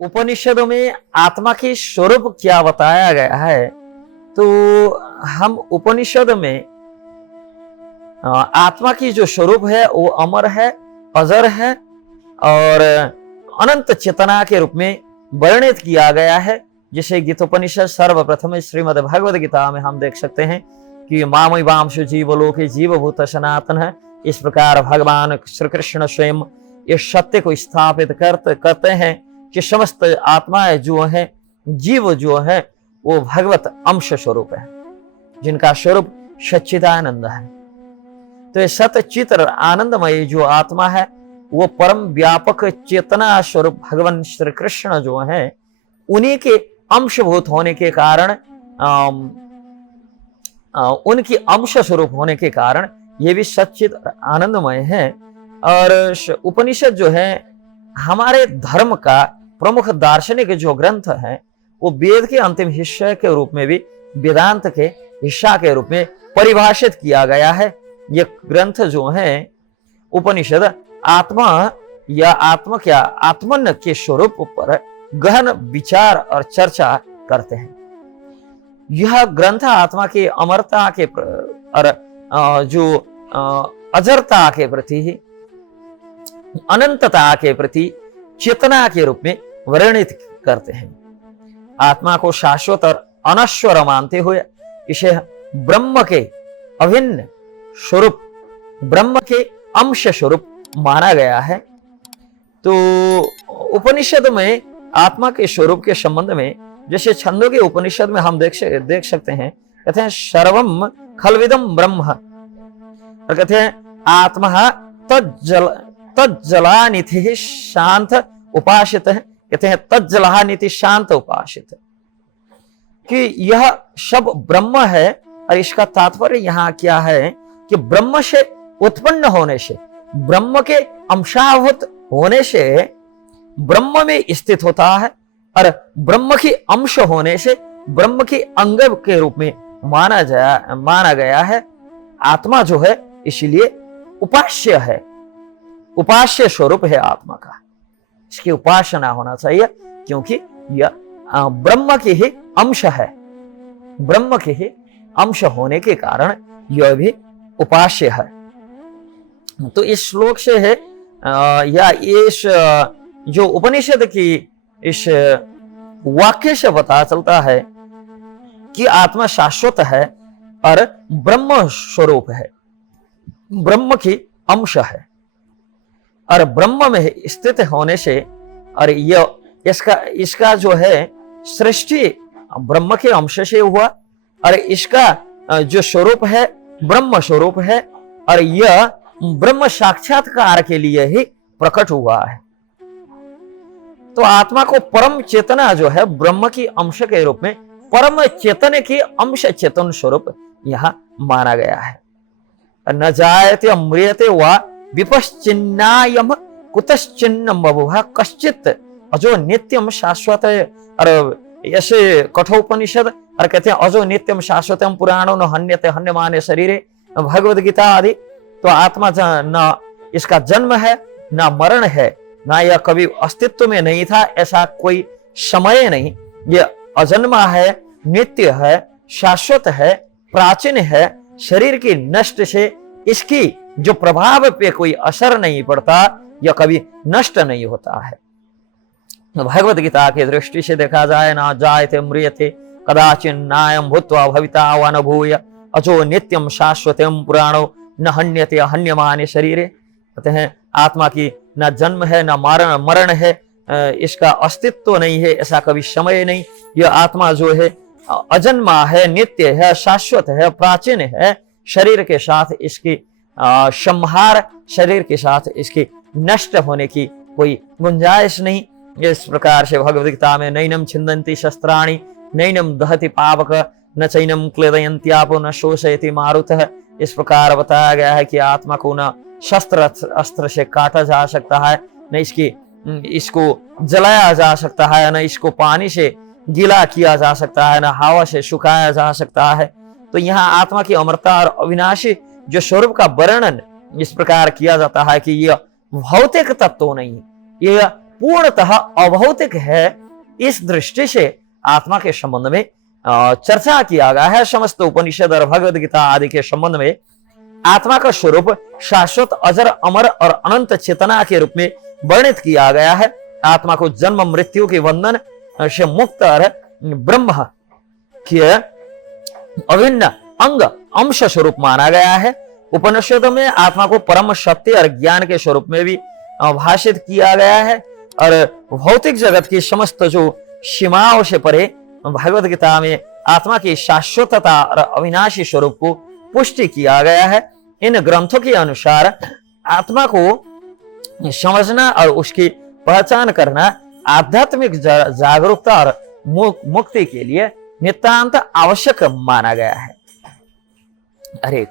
उपनिषदों में आत्मा के स्वरूप क्या बताया गया है, तो हम उपनिषद में आत्मा की जो स्वरूप है वो अमर है, अजर है और अनंत चेतना के रूप में वर्णित किया गया है। जिसे गीतोपनिषद सर्वप्रथम श्रीमद् भगवद गीता में हम देख सकते हैं कि मामई वामशु जीवलोके जीवभूत सनातन है। इस प्रकार भगवान श्री कृष्ण स्वयं इस सत्य को स्थापित करते हैं कि समस्त आत्माएं जो है, जीव जो है, वो भगवत अंश स्वरूप है, जिनका स्वरूप सच्चिदानंद है। तो ये सत चित आनंदमय जो आत्मा है वो परम व्यापक चेतना स्वरूप भगवान श्री कृष्ण जो है, उन्हीं के अंशभूत होने के कारण, उनकी अंश स्वरूप होने के कारण ये भी सच्चित आनंदमय है। और उपनिषद जो है हमारे धर्म का प्रमुख दार्शनिक जो ग्रंथ है, वो वेद के अंतिम हिस्से के रूप में भी वेदांत के हिस्सा के रूप में परिभाषित किया गया है। ये ग्रंथ जो है उपनिषद आत्मा या आत्मन के स्वरूप पर गहन विचार और चर्चा करते हैं। यह ग्रंथ आत्मा की अमरता के और जो अजरता के प्रति, अनंतता के प्रति चेतना के रूप में वर्णित करते हैं। आत्मा को शाश्वत और अनश्वर मानते हुए इसे ब्रह्म के अभिन्न स्वरूप, ब्रह्म के अंश स्वरूप माना गया है। तो उपनिषद में आत्मा के स्वरूप के संबंध में, जैसे छंदों के उपनिषद में हम देख सकते हैं, कहते हैं सर्वम खलविदम ब्रह्म, और कहते हैं आत्मा तज्जलानिधि शांत उपासित है। कहते हैं तज्जलानिधि शांत उपासित, कि यह सब ब्रह्म है। और इसका तात्पर्य यहाँ क्या है कि ब्रह्म से उत्पन्न होने से, ब्रह्म के अंशाभूत होने से ब्रह्म में स्थित होता है, और ब्रह्म की अंश होने से ब्रह्म के अंग के रूप में माना गया है। आत्मा जो है इसलिए उपास्य है, उपास्य स्वरूप है आत्मा का, इसकी उपासना होना चाहिए, क्योंकि यह ब्रह्म के ही अंश है। ब्रह्म के ही अंश होने के कारण यह भी उपास्य है। तो इस श्लोक से है या इस जो उपनिषद की इस वाक्य से पता चलता है कि आत्मा शाश्वत है और ब्रह्म स्वरूप है, ब्रह्म की अंश है, और ब्रह्म में स्थित होने से, और यह इसका जो है सृष्टि ब्रह्म के अंश से हुआ, और इसका जो स्वरूप है ब्रह्म स्वरूप है, और यह ब्रह्म साक्षात्कार के लिए ही प्रकट हुआ है। तो आत्मा को परम चेतना जो है ब्रह्म की अंश के रूप में, परम चेतन की अंश चेतन स्वरूप यहां माना गया है। न जायते अम्रियते वा विपश्चिन्नायम कुतश्चिन्नम बभुः कश्चित अजो नित्यम शाश्वत। और ऐसे कठोपनिषद और कहते हैं अजो नित्यम शाश्वतम पुराणो न हन्यते हन्यमाने शरीरे, भगवद गीता आदि। तो आत्मा न इसका जन्म है, न मरण है, ना यह कभी अस्तित्व में नहीं था, ऐसा कोई समय नहीं। यह अजन्मा है, नित्य है, शाश्वत है, प्राचीन है। शरीर की नष्ट से इसकी जो प्रभाव पे कोई असर नहीं पड़ता, यह कभी नष्ट नहीं होता है। भगवद गीता की दृष्टि से देखा जाए, ना जायते म्रियते कदाचिन नायम भूत्वा भविता वा न भूय अजो नित्यम शाश्वतम पुराणो न हन्यते हन्यमाने शरीरे। कहते हैं आत्मा की न जन्म है, न मरण है, इसका अस्तित्व नहीं है, ऐसा कभी समय नहीं। यह आत्मा जो है अजन्मा है, नित्य है, शाश्वत है, प्राचीन है। शरीर के साथ इसकी संहार, शरीर के साथ इसकी नष्ट होने की कोई गुंजाइश नहीं। इस प्रकार से भगवद गीता में नैनम छिन्दन्ति शस्त्राणि नैनम दहति पावक न चैनम क्लेदयन्त्यापो न शोषयति मारुतः। इस प्रकार बताया गया है कि आत्मा को न शस्त्र अस्त्र से काटा जा सकता है, न इसको जलाया जा सकता है, न इसको पानी से गीला किया जा सकता है, न हवा से सुखाया जा सकता है। तो यहाँ आत्मा की अमरता और अविनाशी जो स्वरूप का वर्णन इस प्रकार किया जाता है कि यह भौतिक तत्व नहीं, यह पूर्णतः अभौतिक है, इस दृष्टि से आत्मा के संबंध में चर्चा किया गया है। समस्त उपनिषद और भगवद गीता आदि के संबंध में आत्मा का स्वरूप शाश्वत, अजर, अमर और अनंत चेतना के रूप में वर्णित किया गया है। आत्मा को जन्म मृत्यु के बंधन से मुक्त और ब्रह्म के अभिन्न अंग अंश स्वरूप माना गया है। उपनिषदों में आत्मा को परम सत्य और ज्ञान के स्वरूप में भी भाषित किया गया है और भौतिक जगत की समस्त जो सीमाओं से परे भगवद गीता में आत्मा की शाश्वतता और अविनाशी स्वरूप को पुष्टि किया गया है। इन ग्रंथों के अनुसार आत्मा को समझना और उसकी पहचान करना आध्यात्मिक जागरूकता और मुक्ति के लिए नितांत आवश्यक माना गया है। हरे